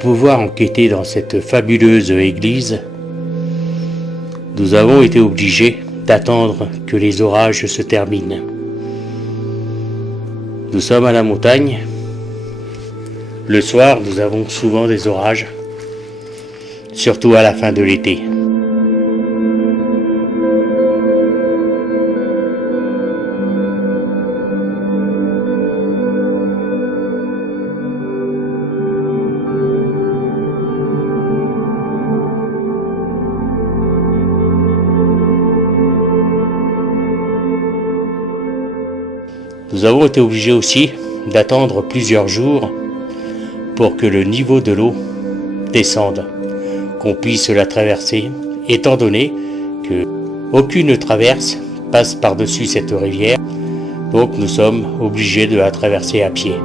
pouvoir enquêter dans cette fabuleuse église, nous avons été obligés d'attendre que les orages se terminent. Nous sommes à la montagne. Le soir, nous avons souvent des orages, surtout à la fin de l'été. Nous avons été obligés aussi d'attendre plusieurs jours pour que le niveau de l'eau descende, qu'on puisse la traverser, étant donné que aucune traverse passe par-dessus cette rivière, donc nous sommes obligés de la traverser à pied.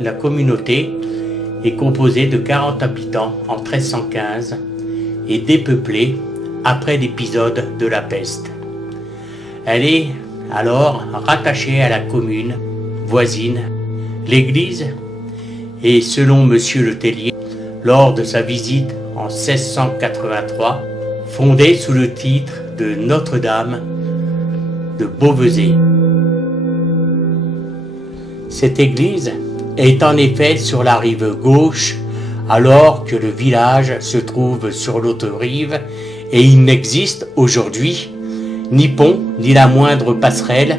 La communauté est composée de 40 habitants en 1315 et dépeuplée après l'épisode de la peste. Elle est alors rattachée à la commune voisine. L'église est, selon Monsieur Le Tellier, lors de sa visite en 1683, fondée sous le titre de Notre-Dame de Beauvezet. Cette église est en effet sur la rive gauche, alors que le village se trouve sur l'autre rive et il n'existe aujourd'hui ni pont ni la moindre passerelle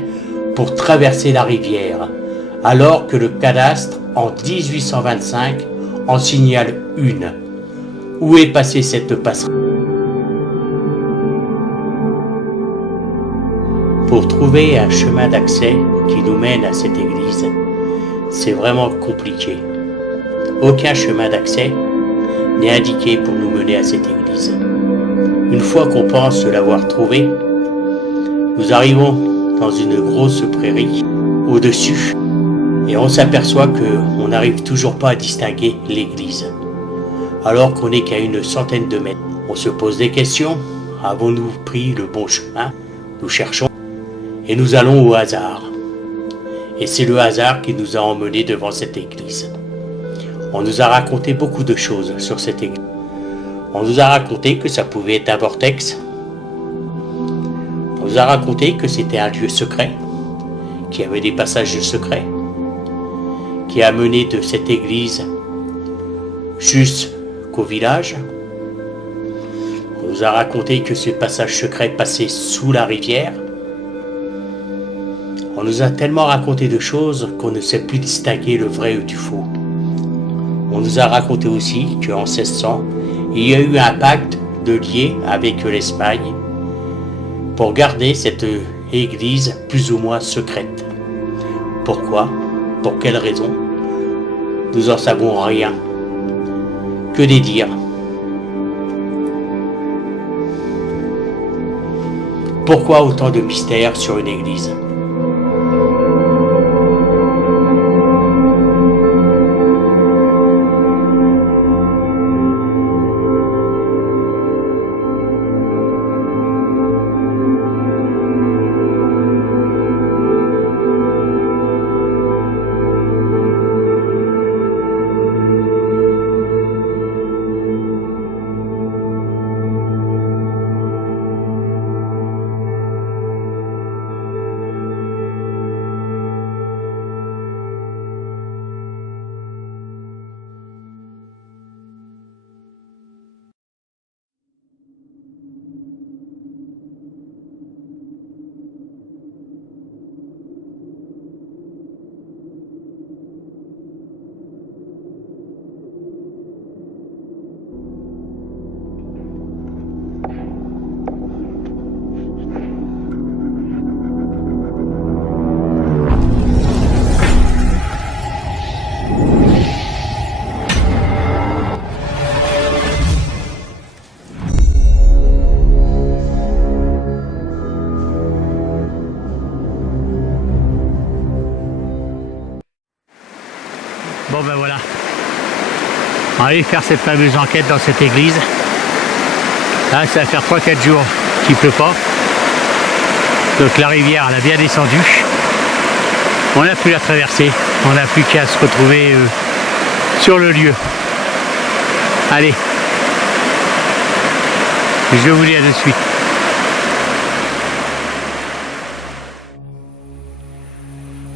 pour traverser la rivière, alors que le cadastre en 1825 en signale une. Où est passée cette passerelle? Pour trouver un chemin d'accès qui nous mène à cette église, c'est vraiment compliqué. Aucun chemin d'accès n'est indiqué pour nous mener à cette église. Une fois qu'on pense l'avoir trouvé, nous arrivons dans une grosse prairie au-dessus et on s'aperçoit qu'on n'arrive toujours pas à distinguer l'église, alors qu'on n'est qu'à une centaine de mètres. On se pose des questions. Avons-nous pris le bon chemin? Nous cherchons et nous allons au hasard. Et c'est le hasard qui nous a emmenés devant cette église. On nous a raconté beaucoup de choses sur cette église. On nous a raconté que ça pouvait être un vortex. On nous a raconté que c'était un lieu secret, qu'il y avait des passages secrets, qui a mené de cette église jusqu'au village. On nous a raconté que ce passage secret passait sous la rivière. On nous a tellement raconté de choses qu'on ne sait plus distinguer le vrai ou du faux. On nous a raconté aussi qu'en 1600, il y a eu un pacte de lier avec l'Espagne pour garder cette église plus ou moins secrète. Pourquoi ? Pour quelle raison? Nous en savons rien. Que des dires. Pourquoi autant de mystères sur une église? Bon ben voilà, on va aller faire cette fameuse enquête dans cette église. Là ça va faire 3-4 jours qu'il pleut pas. Donc la rivière elle a bien descendu. On n'a plus la traverser, on n'a plus qu'à se retrouver sur le lieu. Allez, je vous dis à de suite.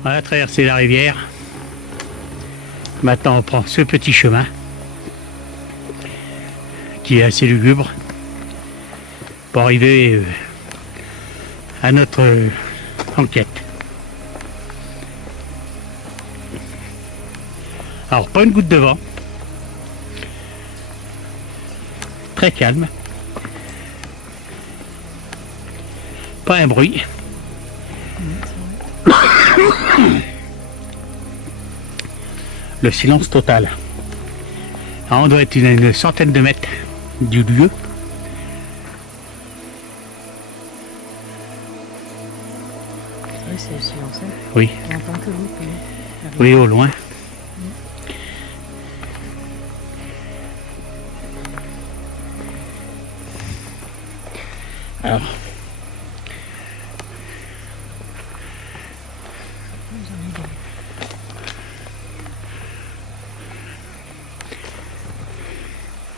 On a traversé la rivière. Maintenant on prend ce petit chemin qui est assez lugubre pour arriver à notre enquête. Alors pas une goutte de vent, très calme, pas un bruit. Le silence total. Alors on doit être une centaine de mètres du lieu. Oui, c'est le silence. Hein. Oui. On entend que vous. Oui, au loin. Alors.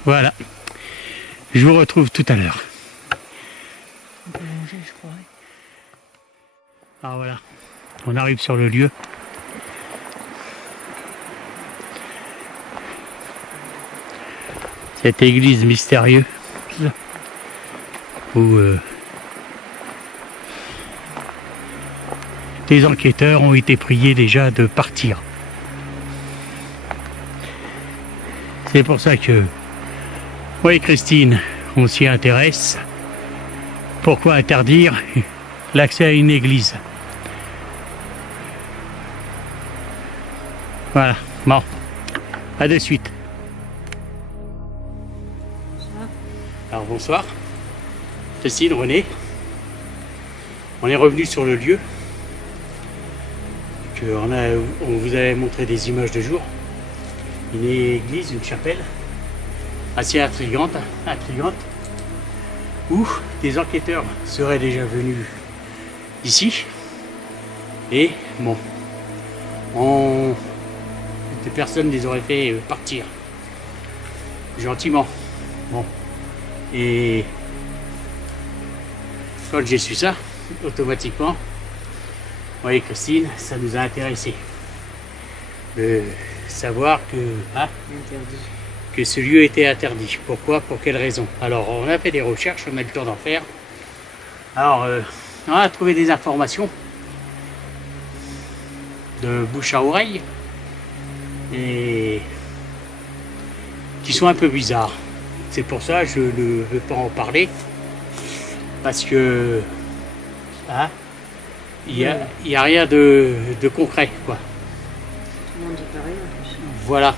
Voilà. Je vous retrouve tout à l'heure. On peut manger, je crois. Alors voilà. On arrive sur le lieu. Cette église mystérieuse où les enquêteurs ont été priés déjà de partir. C'est pour ça que, oui Christine, on s'y intéresse. Pourquoi interdire l'accès à une église? Voilà, bon, à de suite. Alors bonsoir, Christine, René. On est revenu sur le lieu. On vous avait montré des images de jour. Une église, une chapelle assez intrigante, où des enquêteurs seraient déjà venus ici. Et bon, des personnes les auraient fait partir gentiment. Bon. Et quand j'ai su ça, automatiquement, vous voyez Christine, ça nous a intéressé de savoir que ce lieu était interdit. Pourquoi? Pour quelle raison? Alors on a fait des recherches, on a eu le temps d'en faire. Alors on a trouvé des informations de bouche à oreille et qui sont un peu bizarres. C'est pour ça que je ne veux pas en parler, parce que il y a rien de concret, quoi. préparé en plus. Voilà.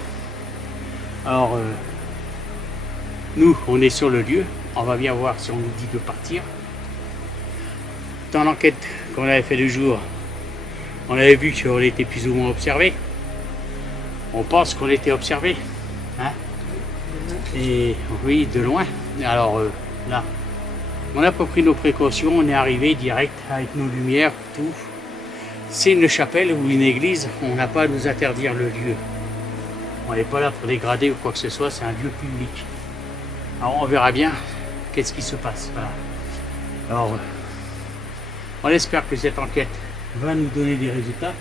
Alors, nous, on est sur le lieu. On va bien voir si on nous dit de partir. Dans l'enquête qu'on avait fait le jour, on avait vu qu'on était plus ou moins observé. On pense qu'on était observé. Hein? Et oui, de loin. Alors là, on n'a pas pris nos précautions. On est arrivé direct avec nos lumières, tout. C'est une chapelle ou une église. On n'a pas à nous interdire le lieu. On n'est pas là pour dégrader ou quoi que ce soit. C'est un lieu public. Alors on verra bien qu'est-ce qui se passe. Voilà. Alors, on espère que cette enquête va nous donner des résultats,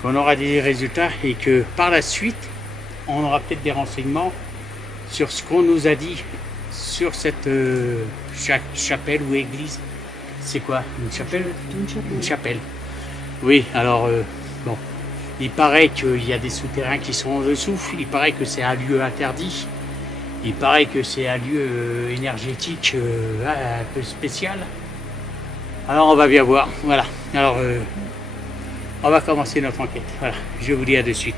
qu'on aura des résultats et que par la suite, on aura peut-être des renseignements sur ce qu'on nous a dit sur cette chapelle ou église. C'est quoi? Une chapelle? Une chapelle. Oui, alors, bon, il paraît qu'il y a des souterrains qui sont en dessous, il paraît que c'est un lieu interdit, il paraît que c'est un lieu énergétique un peu spécial. Alors on va bien voir, voilà. Alors on va commencer notre enquête. Voilà, je vous dis à de suite.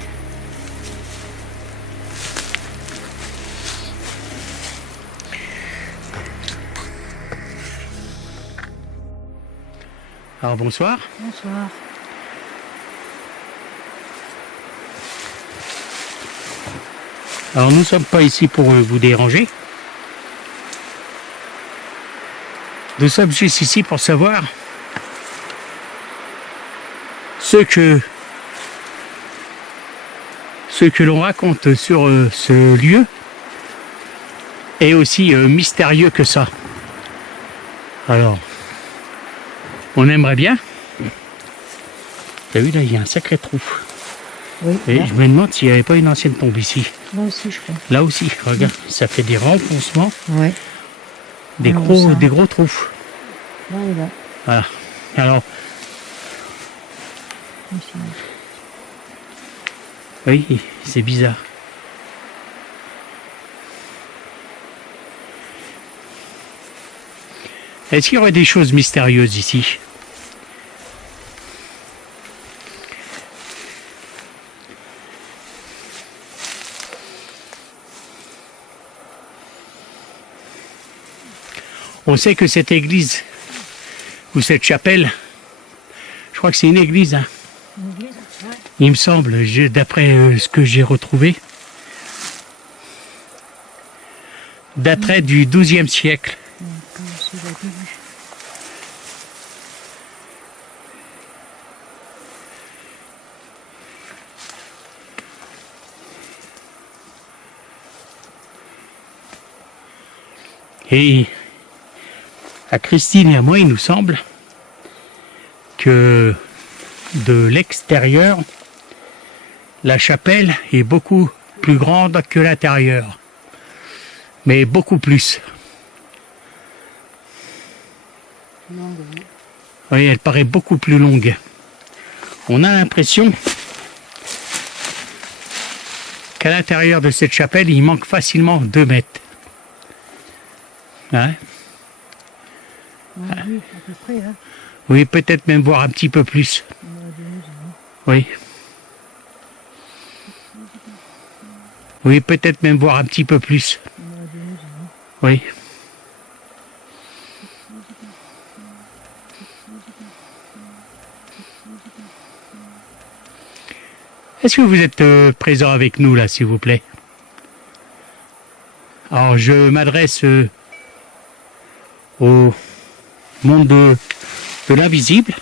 Alors bonsoir. Bonsoir. Alors nous ne sommes pas ici pour vous déranger. Nous sommes juste ici pour savoir ce que l'on raconte sur ce lieu est aussi mystérieux que ça. Alors, on aimerait bien. T'as vu là, il y a un sacré trou. Oui. Et Là, je me demande s'il n'y avait pas une ancienne tombe ici. là aussi, je crois. Là aussi, regarde, ça fait des renfoncements, Ouais. des Alors, gros ça. trous. Là et là. Voilà. Alors, Ici. oui, c'est bizarre. Est-ce qu'il y aurait des choses mystérieuses ici? On sait que cette église ou cette chapelle, je crois que c'est une église, hein. Une église? Ouais. Il me semble, d'après ce que j'ai retrouvé, daterait du XIIe siècle. Comme si j'avais vu. Et à Christine et à moi, il nous semble que de l'extérieur, la chapelle est beaucoup plus grande que l'intérieur. Mais beaucoup plus. Longue, hein. Oui, elle paraît beaucoup plus longue. On a l'impression qu'à l'intérieur de cette chapelle, il manque facilement 2 mètres. Hein? Oui, à peu près, hein. Oui, peut-être même voir un petit peu plus. On a des news, hein. Oui. Oui, peut-être même voir un petit peu plus. On a des news, hein. Oui. Est-ce que vous êtes présent avec nous là, s'il vous plaît? Alors, je m'adresse au monde de l'invisible.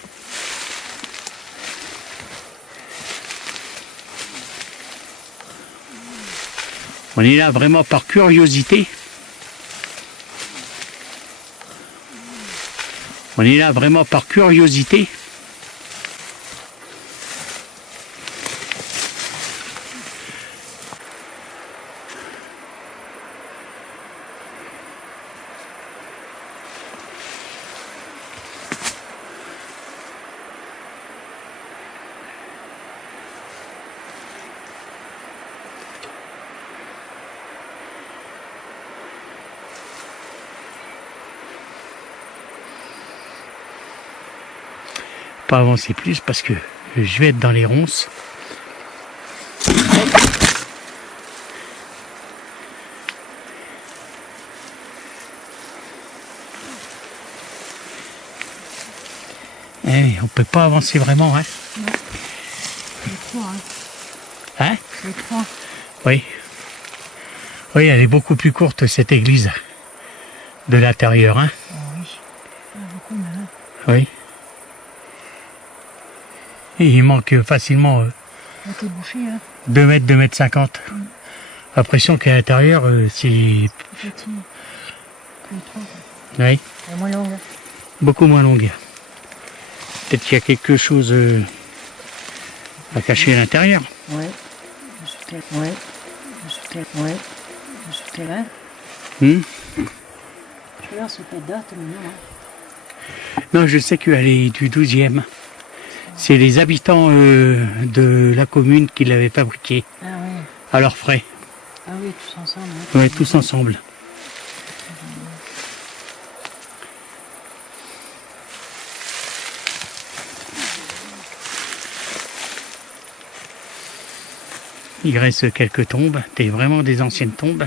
On est là vraiment par curiosité. On est là vraiment par curiosité. Pas avancer plus parce que je vais être dans les ronces. Ouais, on peut pas avancer vraiment, hein. C'est 3, hein. Hein? C'est 3. Oui. Oui, elle est beaucoup plus courte, cette église. De l'intérieur, hein. Ah oui. Ah, beaucoup, mais là. Oui. Et il manque facilement On était bouché, hein. 2 mètres, 2 mètres 50. L'impression qu'à l'intérieur, c'est... Petit. Que 3. Oui, Elle est moins longue. beaucoup moins longue. Peut-être qu'il y a quelque chose à cacher à l'intérieur. Ouais. Le souterrain. Ouais. Le souterrain. Ouais. Le souterrain. Hmm. Je regarde ce qu'elle date maintenant, hein. Non, je sais qu'elle est du 12e. C'est les habitants de la commune qui l'avaient fabriquée Ah ouais. à leurs frais. Ah oui, tous ensemble. Hein. Oui, tous ensemble. Il reste quelques tombes, vraiment des anciennes tombes.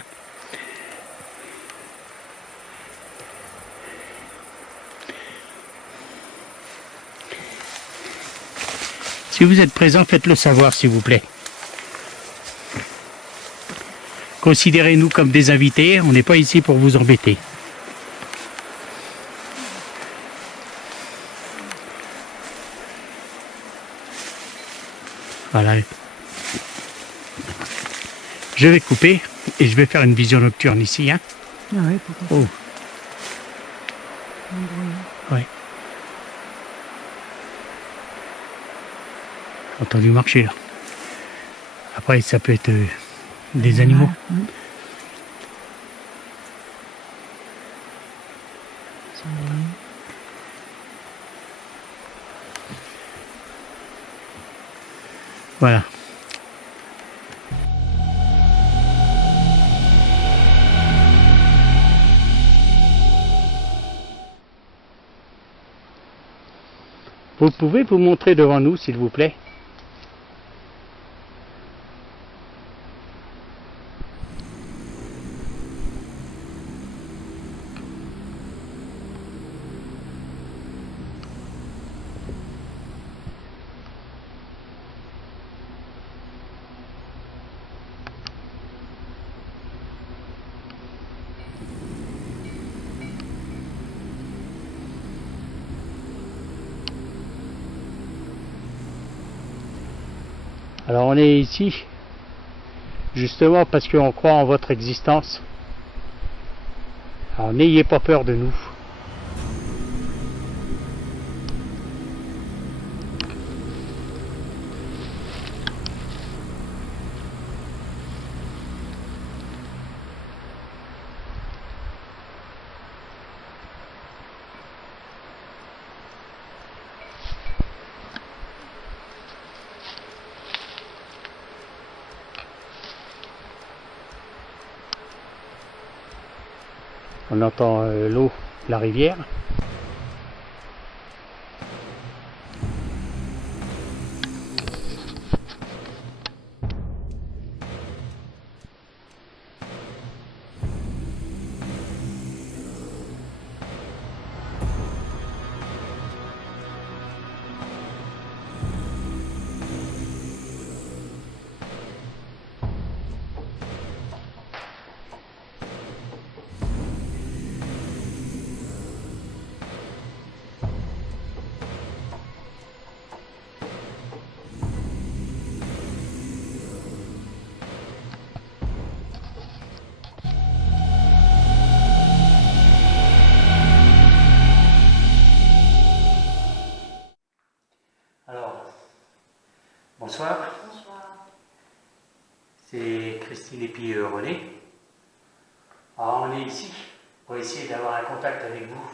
Si vous êtes présent, faites-le savoir, s'il vous plaît. Considérez-nous comme des invités, on n'est pas ici pour vous embêter. Voilà. Je vais couper et je vais faire une vision nocturne ici. Hein. Ah oui, pourquoi pas. Oh, Un bruit, hein. ouais. J'ai entendu marcher là. Après, ça peut être des animaux. Ah, Ça me dit. Voilà. Vous pouvez vous montrer devant nous, s'il vous plaît? Alors on est ici justement parce qu'on croit en votre existence. Alors n'ayez pas peur de nous. On entend l'eau, la rivière. Alors, bonsoir. Bonsoir. C'est Christine et puis René. Alors on est ici pour essayer d'avoir un contact avec vous.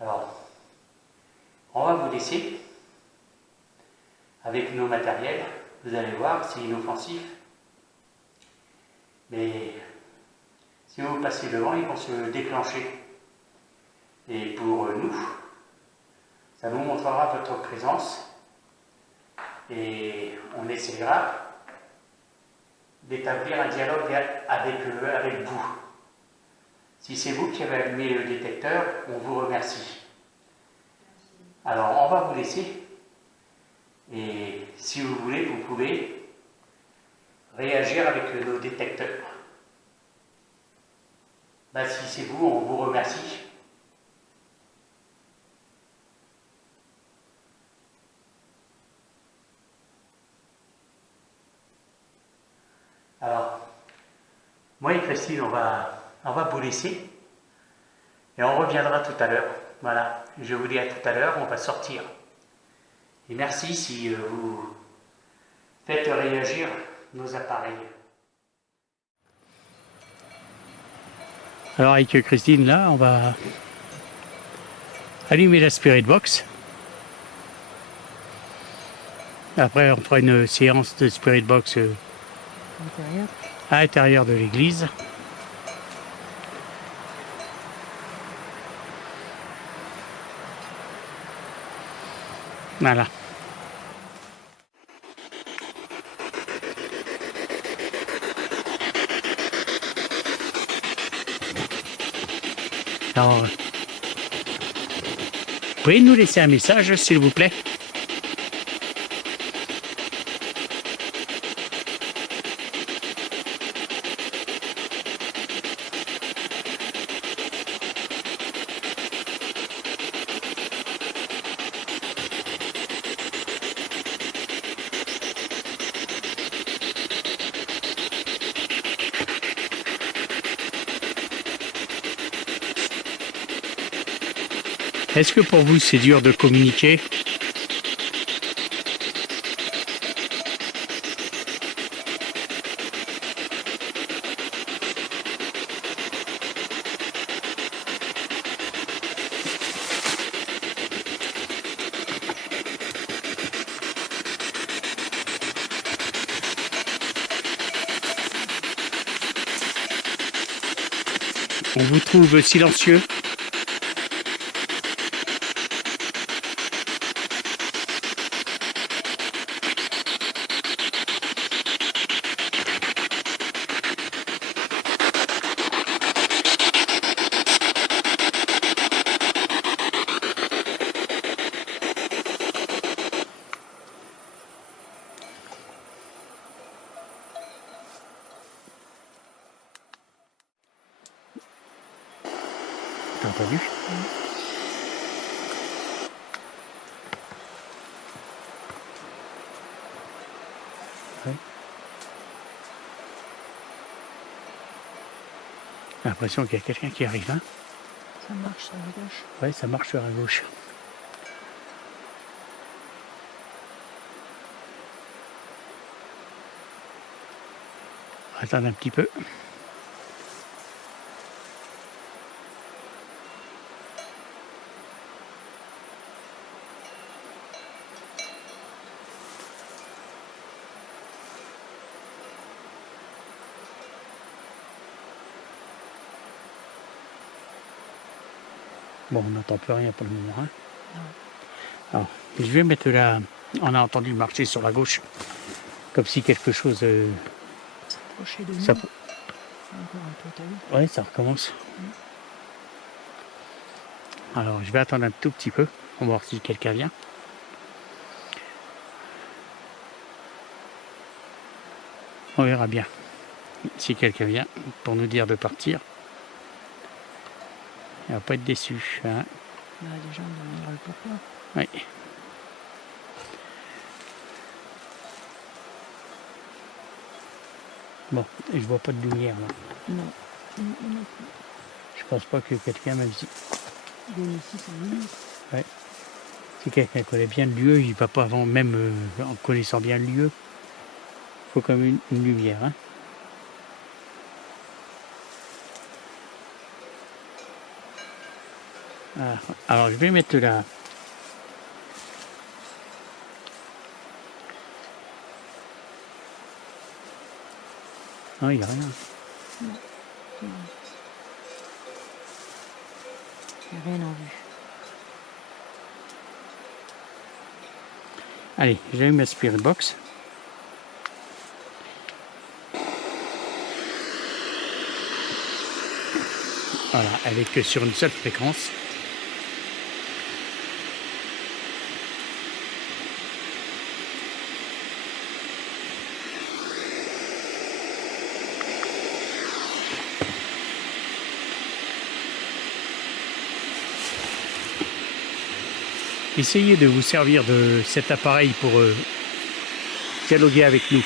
Alors, on va vous laisser avec nos matériels. Vous allez voir, c'est inoffensif. Mais si vous passez devant, ils vont se déclencher. Et pour nous, ça nous montrera votre présence. Et on essaiera d'établir un dialogue avec vous. Si c'est vous qui avez allumé le détecteur, on vous remercie. Alors on va vous laisser. Et si vous voulez, vous pouvez réagir avec nos détecteurs. Ben, si c'est vous, on vous remercie. Alors, moi et Christine, on va vous laisser. Et on reviendra tout à l'heure. Voilà, je vous dis à tout à l'heure, on va sortir. Et merci si vous faites réagir nos appareils. Alors avec Christine, là, on va allumer la Spirit Box. Après, on fera une séance de Spirit Box à l'intérieur de l'église. Voilà. Alors, vous pouvez nous laisser un message, s'il vous plaît? Est-ce que pour vous c'est dur de communiquer? On vous trouve silencieux? T'as entendu? Ouais. J'ai l'impression qu'il y a quelqu'un qui arrive, hein? Ça marche sur la gauche. Ouais, ça marche sur la gauche. Attends un petit peu. Bon, on n'entend plus rien pour le moment. Hein. Alors, je vais mettre là. On a entendu marcher sur la gauche, comme si quelque chose. S'approcher de nous. Ça... Encore un peu, t'as vu? Ouais, ça recommence. Alors, je vais attendre un tout petit peu. On va voir si quelqu'un vient. On verra bien si quelqu'un vient pour nous dire de partir. Il va pas être déçu. Hein. Bah, déjà, on demandera le pourquoi. Oui. Bon, je vois pas de lumière là. Non. Je pense pas que quelqu'un, même si. Bien ici, c'est minute. Ouais. Si quelqu'un connaît bien le lieu, il va pas avant, même en connaissant bien le lieu. Il faut quand même une lumière. Hein. Ah, alors je vais mettre là. Non, il n'y a rien. Il n'y a rien en vue. Allez, j'ai eu ma Spirit Box. Voilà, elle est que sur une seule fréquence. essayez de vous servir de cet appareil pour dialoguer avec nous.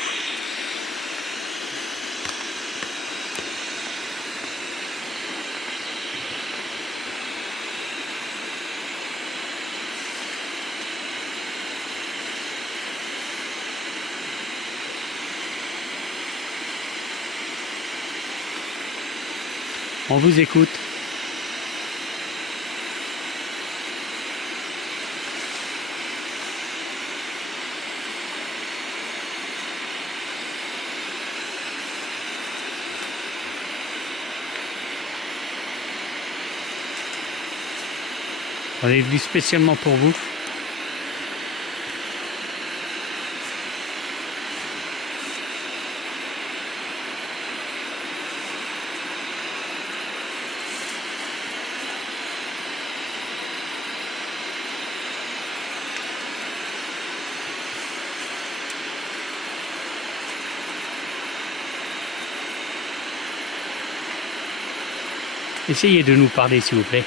On vous écoute. On est venu spécialement pour vous. Essayez de nous parler, s'il vous plaît.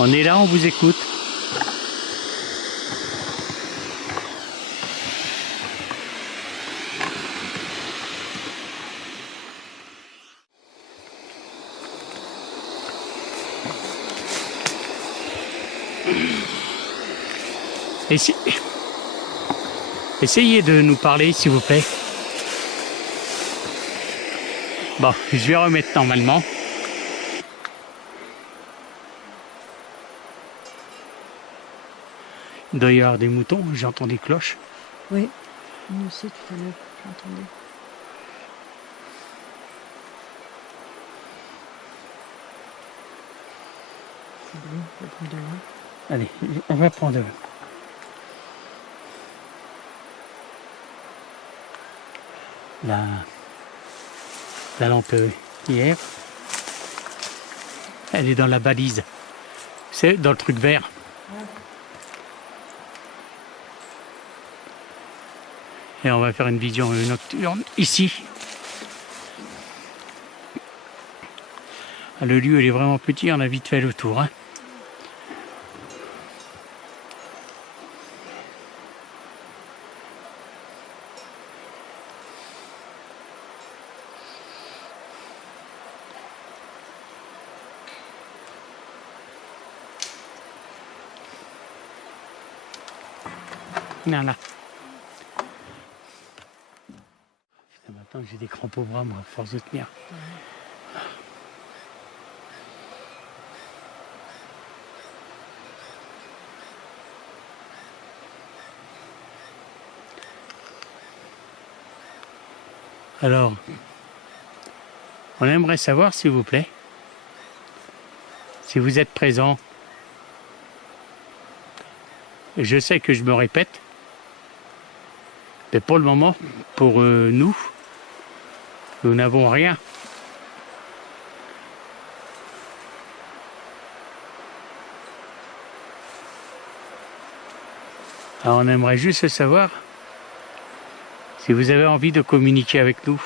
On est là, on vous écoute. Essayez de nous parler, s'il vous plaît. Bon, je vais remettre normalement. Il doit y avoir des moutons, j'entends des cloches. Oui, nous aussi tout à l'heure, j'entendais. C'est bon, le bruit de là. Allez, on va prendre la lampe hier. Elle est dans la balise. C'est dans le truc vert. Et on va faire une vision nocturne ici. Le lieu il est vraiment petit, on a vite fait le tour. Hein. Voilà. Maintenant j'ai des crampes au bras, moi, à force de tenir. Alors, on aimerait savoir, s'il vous plaît, si vous êtes présent. Je sais que je me répète, mais pour le moment, pour nous n'avons rien. Alors on aimerait juste savoir si vous avez envie de communiquer avec nous.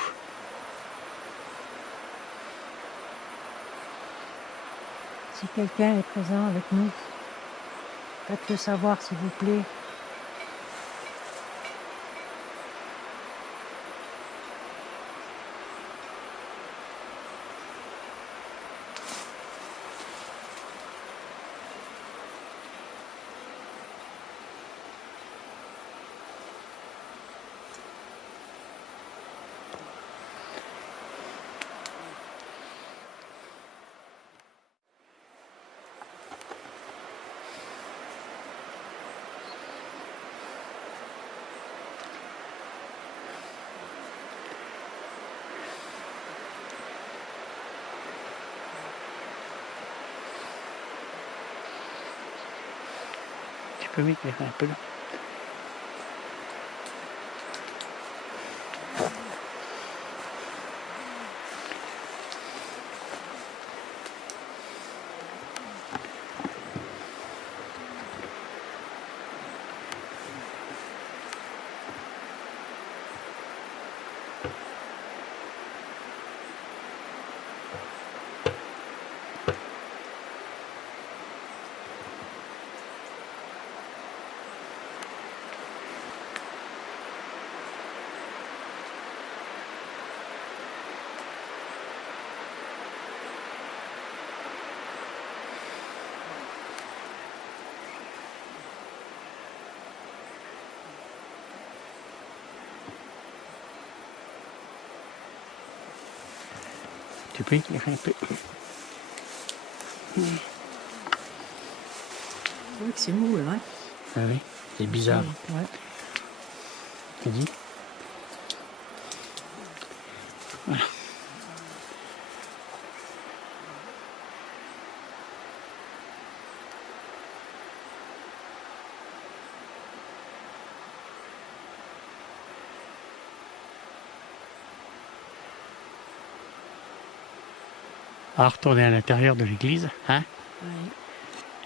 Si quelqu'un est présent avec nous, faites-le savoir s'il vous plaît. peux m'éclairer un peu là. Tu peux éclairer un peu. Oui, que c'est mou, là, hein? Ah oui, c'est bizarre. Ouais. Tu dis? Voilà. À retourner à l'intérieur de l'église, hein? Ouais.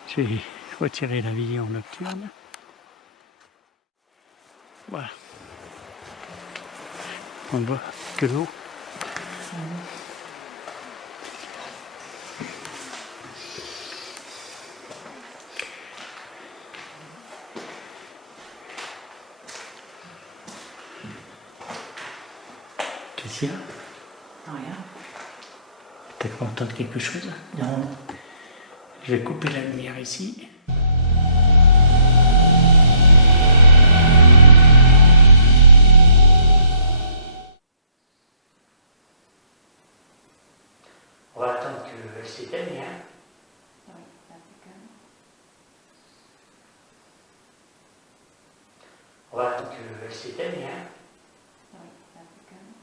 Je vais retirer la vision nocturne. Voilà. On ne voit que l'eau. Qu'est-ce qu'il y a? Rien. Peut-être qu'on entend quelque chose? Non. Je vais couper la lumière ici. On va attendre qu'elle s'éteigne, hein? Oui, c'est un peu calme. On va attendre qu'elle s'éteigne, hein? Oui, c'est un peu calme.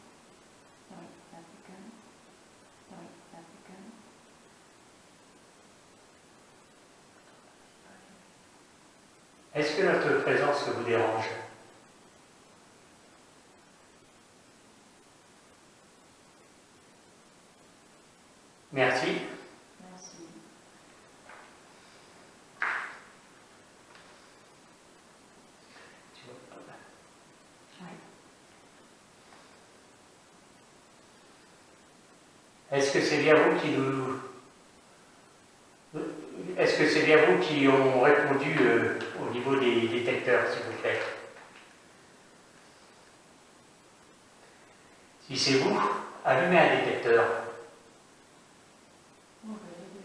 Oui, c'est un peu calme. Oui, c'est un peu calme. Est-ce que notre présence vous dérange? Merci. Merci. Oui. Est-ce que c'est bien vous qui nous... Est-ce que c'est bien vous qui ont répondu au niveau des détecteurs, s'il vous plaît? Si c'est vous, allumez un détecteur. Oui, oui.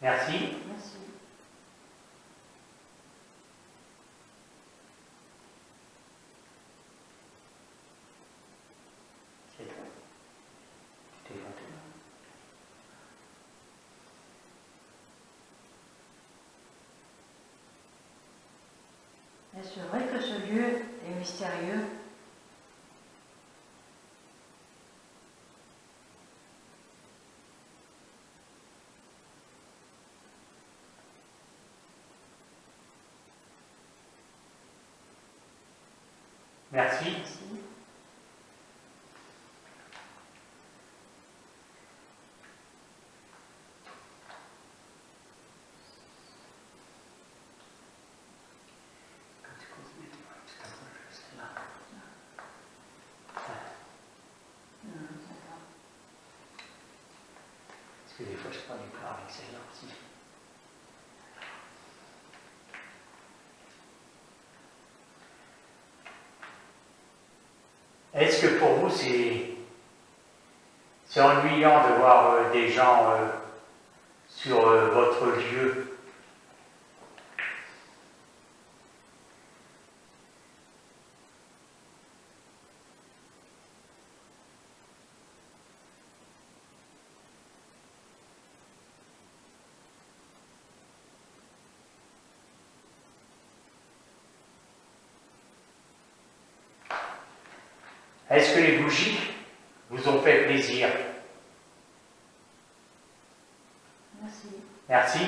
Merci. Merci. C'est tout. T'es gentil. Est-ce vrai que ce lieu est mystérieux? Merci. Merci. Parce que des fois je prends du plan avec celle-là aussi. Est-ce que pour vous c'est ennuyant de voir des gens sur votre lieu? Est-ce que les bougies vous ont fait plaisir? Merci. Merci.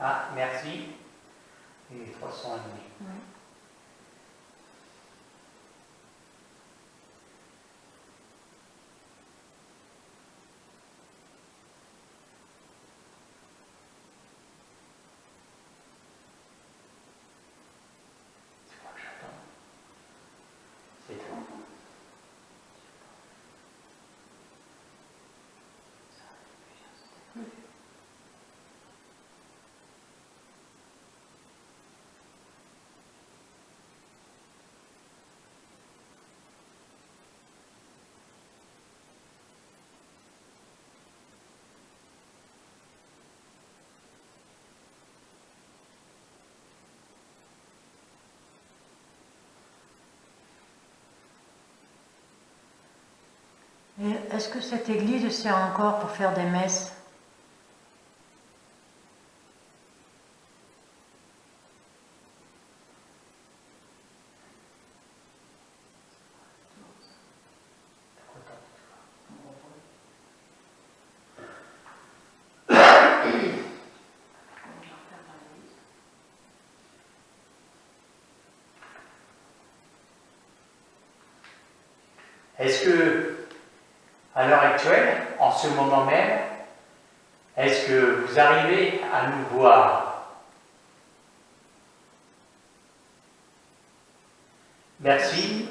Ah, merci. Et 300 et demi. Ouais. C'est quoi que j'attends? C'est tout. Et est-ce que cette église sert encore pour faire des messes? Est-ce que, à l'heure actuelle, en ce moment même, est-ce que vous arrivez à nous voir? Merci.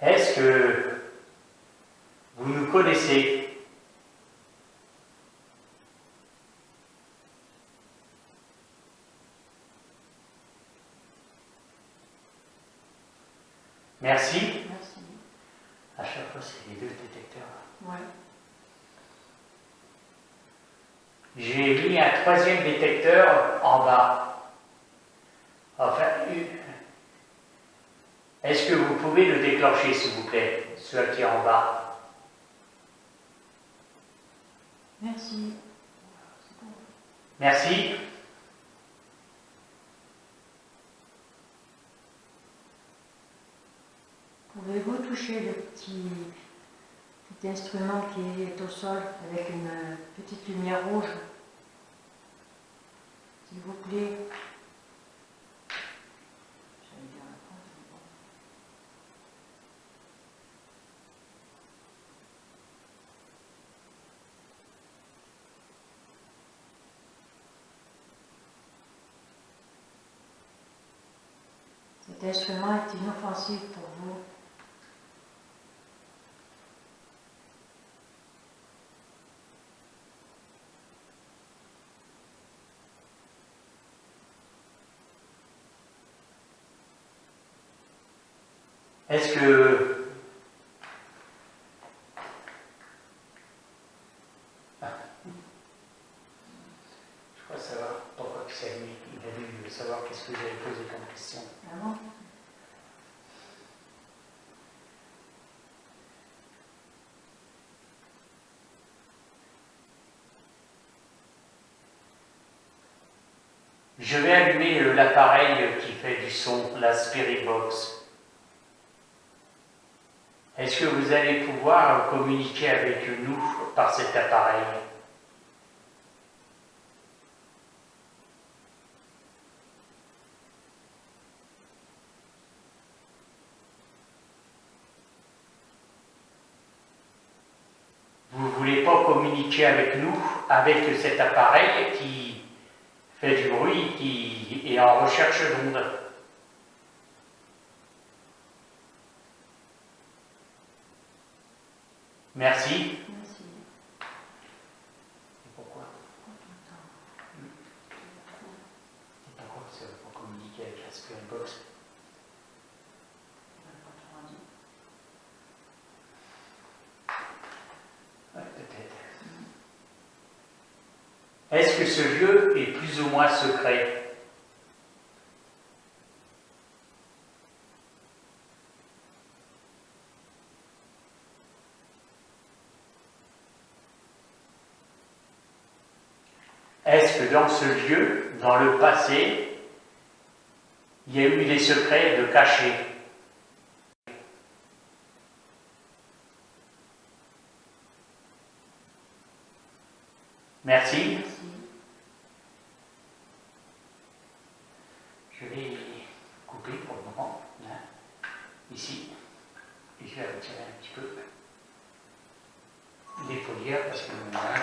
Est-ce que vous nous connaissez? Merci. Merci. À chaque fois, c'est les deux détecteurs. Ouais. J'ai mis un troisième détecteur en bas. Enfin, est-ce que vous pouvez le déclencher, s'il vous plaît, celui qui est en bas? Merci. Merci. Pouvez-vous toucher le petit instrument qui est au sol avec une petite lumière rouge? S'il vous plaît. J'allais dire la phrase, mais bon. Cet instrument est inoffensif pour vous. Est-ce que... Je crois savoir pourquoi il s'est mis. Il a dû savoir qu'est-ce que j'avais posé comme question. Ah bon? Je vais allumer l'appareil qui fait du son, la Spirit Box. Est-ce que vous allez pouvoir communiquer avec nous par cet appareil? Vous ne voulez pas communiquer avec nous, avec cet appareil qui fait du bruit, qui est en recherche d'ondes? Merci. Merci. Et pourquoi? Et pourquoi ça ne veut pas communiquer avec la Spirit Box? Ouais, peut-être. Est-ce que ce lieu est plus ou moins secret? Est-ce que dans ce lieu, dans le passé, il y a eu des secrets de cachés? Merci. Merci. Je vais couper pour le moment, là, ici, et je vais retirer un petit peu les folières parce que voilà.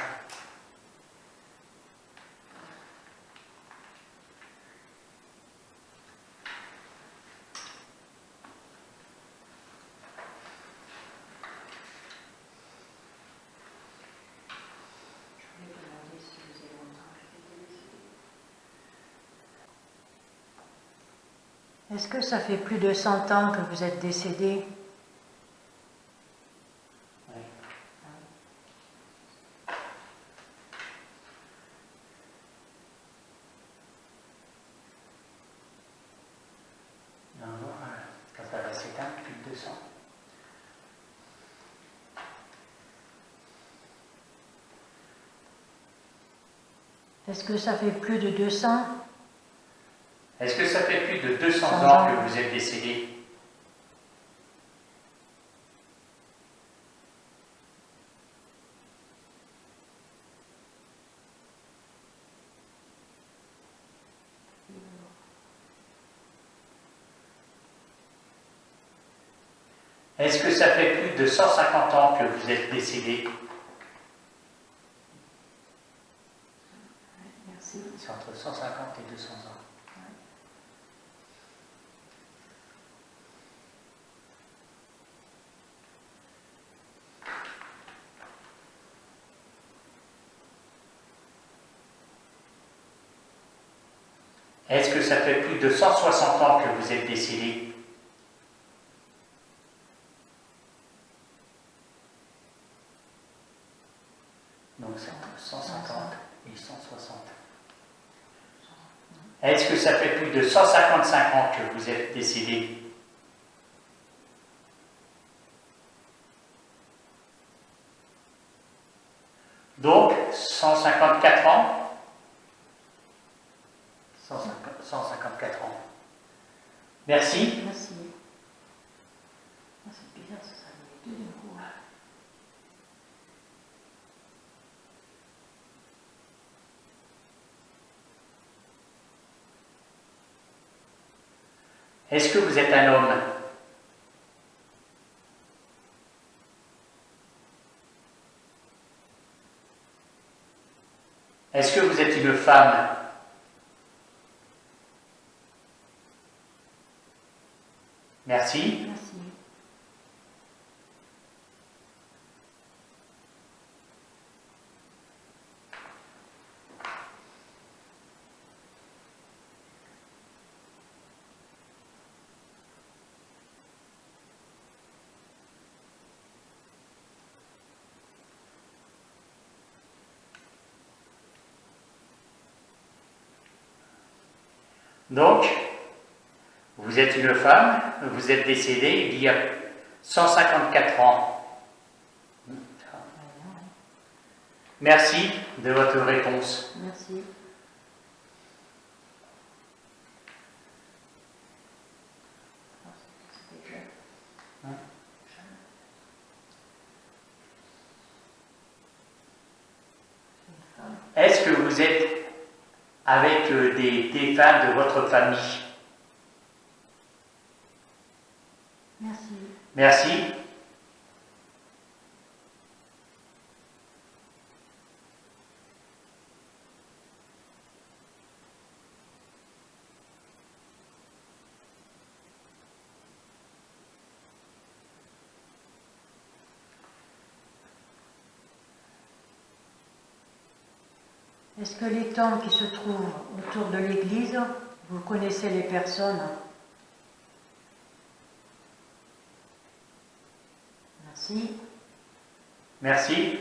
Je voulais vous demander si vous avez longtemps que vous êtes décédé. Est-ce que ça fait plus de 100 ans que vous êtes décédé? Ouais. Non, non, quand ça va s'éteindre, plus de 200. Est-ce que ça fait plus de 200? Est-ce que ça fait plus de 200 100 ans ans. que vous êtes décédé? Est-ce que ça fait plus de 150 ans que vous êtes décédé? Merci. C'est entre 150 et 200 ans. Est-ce que ça fait plus de 160 ans que vous êtes décédé? Donc c'est entre 150 et 160. Est-ce que ça fait plus de 155 ans que vous êtes décédé? Donc 154 ans? 154 ans. Merci. Merci. Ah, c'est bizarre, ça me met deux d'un coup. Est-ce que vous êtes un homme? Est-ce que vous êtes une femme? Merci. Merci. Donc, vous êtes une femme, vous êtes décédée il y a 154 ans. Merci de votre réponse. Merci. Est-ce que vous êtes avec des défunts de votre famille? Merci. Merci. Est-ce que les tombes qui se trouvent autour de l'église, vous connaissez les personnes? Merci. Merci.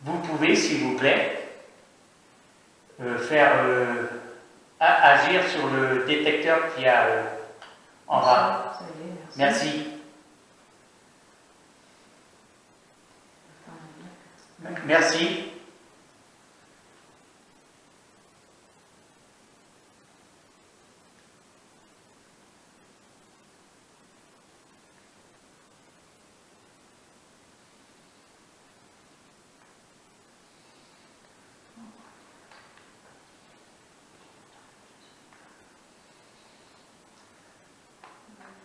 Vous pouvez, s'il vous plaît, faire agir sur le détecteur qu'il y a en bas. Ça y est, merci. Merci. Merci.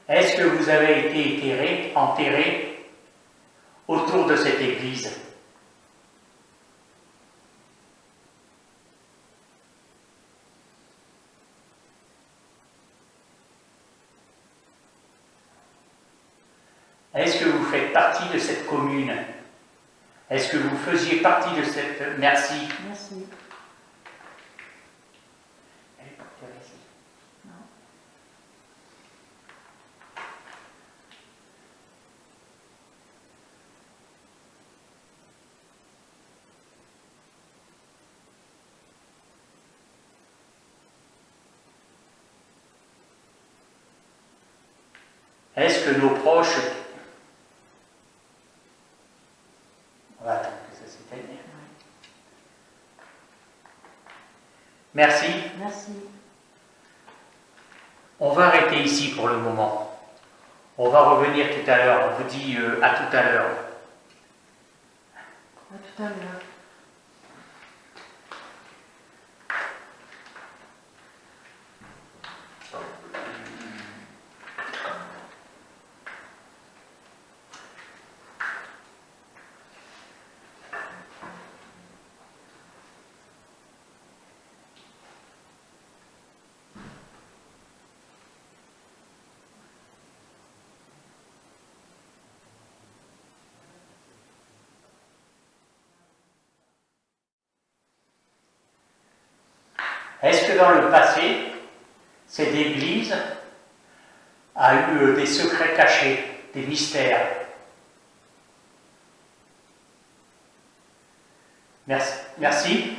Est-ce que vous avez été enterré autour de cette église? Est-ce que vous faites partie de cette commune? Est-ce que vous faisiez partie de cette... Merci. Merci. Est-ce que nos proches... On va attendre que ça s'éteigne. Merci. Merci. On va arrêter ici pour le moment. On va revenir tout à l'heure. On vous dit à tout à l'heure. À tout à l'heure. Est-ce que dans le passé, cette église a eu des secrets cachés, des mystères? Merci. Merci.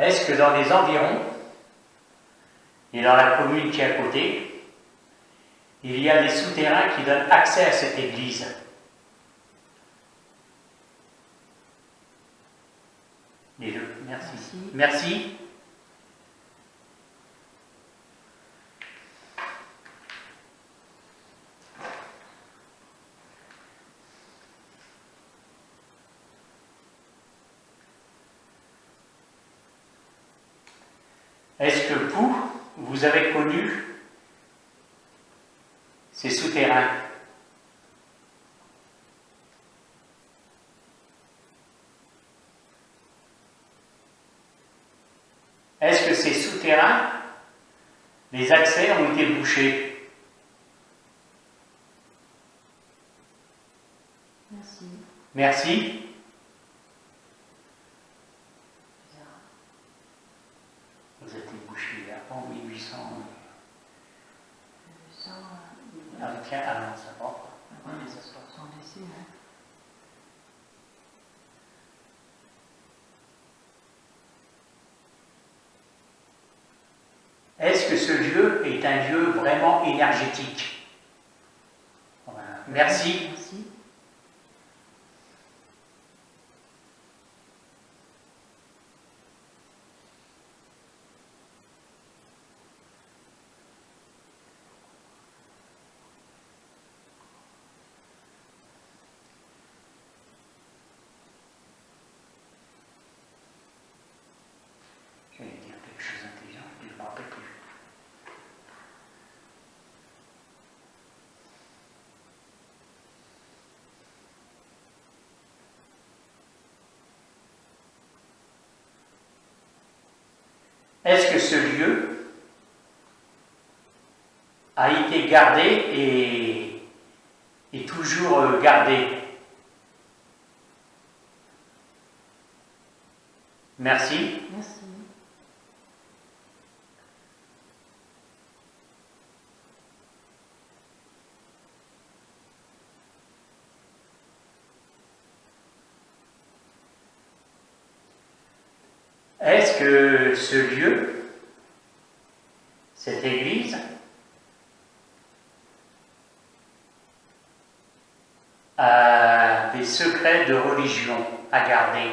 Est-ce que dans les environs, et dans la commune qui est à côté, il y a des souterrains qui donnent accès à cette église? Les deux. Merci. Merci. Est-ce que vous avez connu ces souterrains? Est-ce que ces souterrains, les accès ont été bouchés? Merci. Merci. Vous êtes bouché en 1800. Ah, tiens, ah non, ça va. Les asseoirs sont laissés, hein. Est-ce que ce lieu est un lieu vraiment énergétique? Voilà. Merci. Merci. J'allais dire quelque chose d'intelligent, je ne me rappelle plus. Est-ce que ce lieu a été gardé et est toujours gardé? Merci. Merci. est-ce que ce lieu, cette église, a des secrets de religion à garder?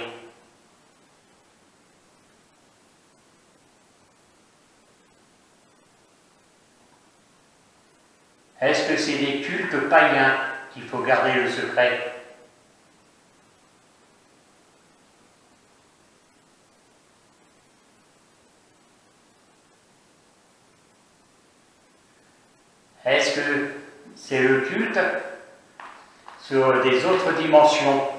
Est-ce que c'est des cultes païens qu'il faut garder le secret? Est-ce que c'est le culte sur des autres dimensions?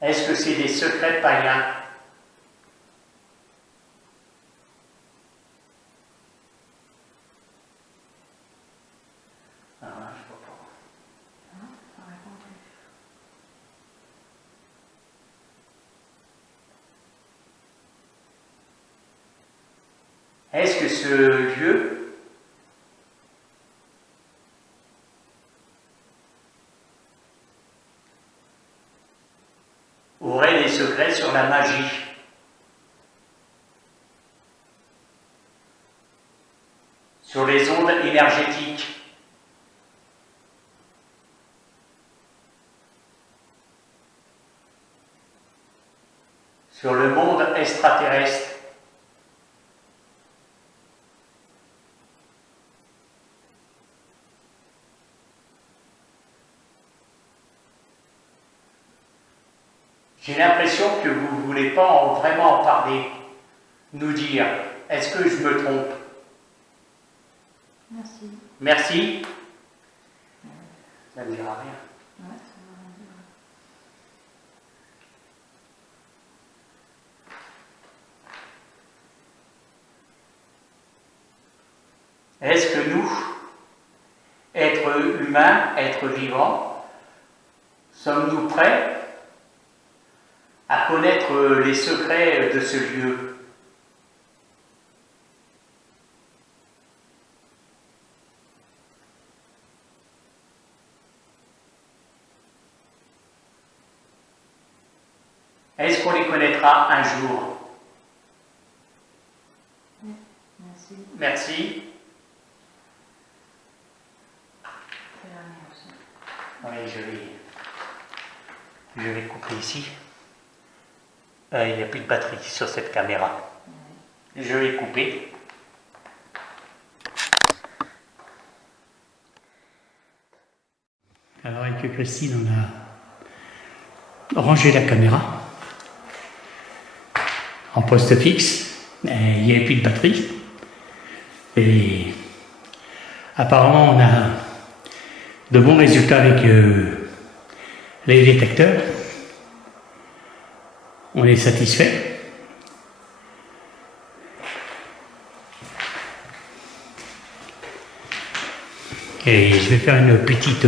Est-ce que c'est des secrets païens? Ah, je vois pas. Ça répond plus. Est-ce que ce lieu aurait des secrets sur la magie? Sur les ondes énergétiques? Sur le monde extraterrestre? J'ai l'impression que vous ne voulez pas vraiment en parler, nous dire. Est-ce que je me trompe? Merci. Merci. Ça ne dira rien. Ouais, ça va rien dire. Est-ce que nous, êtres humains, êtres vivants, sommes-nous prêts à connaître les secrets de ce lieu? Est-ce qu'on les connaîtra un jour? Oui, merci. Merci. C'est la mienne aussi. Oui, je vais couper ici. Il n'y a plus de batterie sur cette caméra. Je vais couper. Alors avec Christine, on a rangé la caméra en poste fixe. Il n'y avait plus de batterie. Et apparemment, on a de bons résultats avec les détecteurs. On est satisfait. Et je vais faire une petite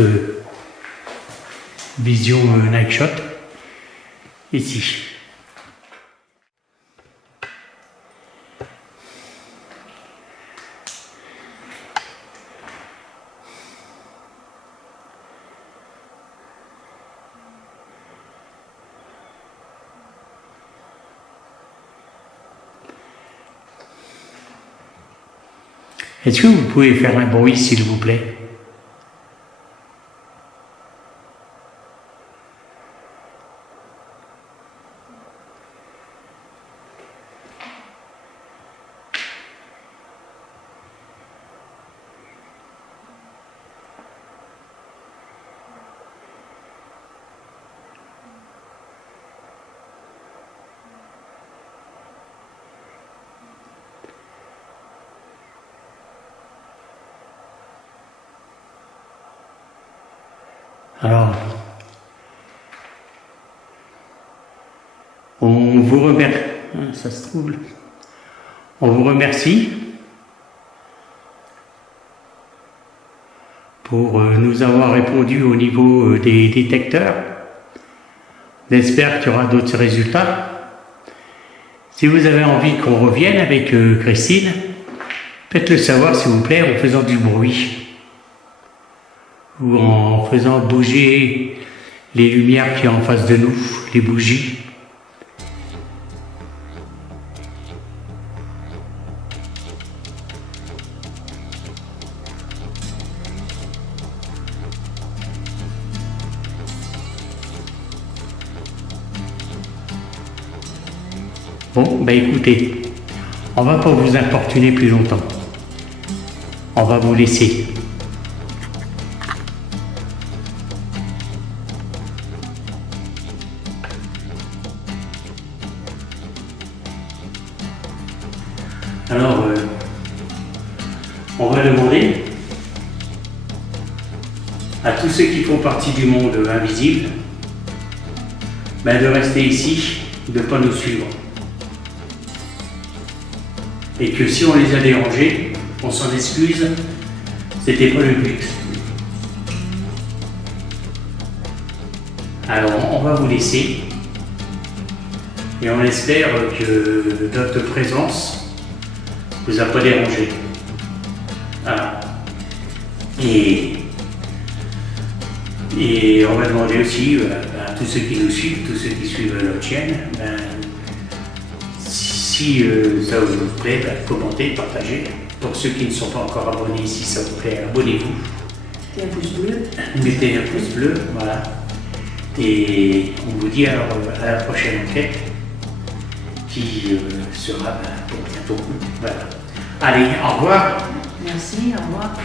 vision night shot ici. Est-ce que vous pouvez faire un bruit, s'il vous plaît? Alors, on vous remercie, ça se trouve, on vous remercie pour nous avoir répondu au niveau des détecteurs. J'espère qu'il y aura d'autres résultats. Si vous avez envie qu'on revienne avec Christine, Faites-le savoir s'il vous plaît en faisant du bruit ou en faisant bouger les lumières qui sont en face de nous, les bougies. Bon, bah écoutez, on va pas vous importuner plus longtemps. On va vous laisser. Alors, on va demander à tous ceux qui font partie du monde invisible ben, de rester ici, de ne pas nous suivre. Et que si on les a dérangés, on s'en excuse, c'était pas le but. Alors on va vous laisser et on espère que notre présence vous a pas dérangé. Voilà. Et on va demander aussi à tous ceux qui nous suivent, tous ceux qui suivent notre chaîne, ben, si ça vous plaît, ben, commentez, partagez. Pour ceux qui ne sont pas encore abonnés, si ça vous plaît, abonnez-vous. Mettez un pouce bleu. Mettez un pouce bleu, voilà. Et on vous dit alors à la prochaine enquête qui sera pour bientôt. Voilà. Allez, au revoir. Merci, au revoir.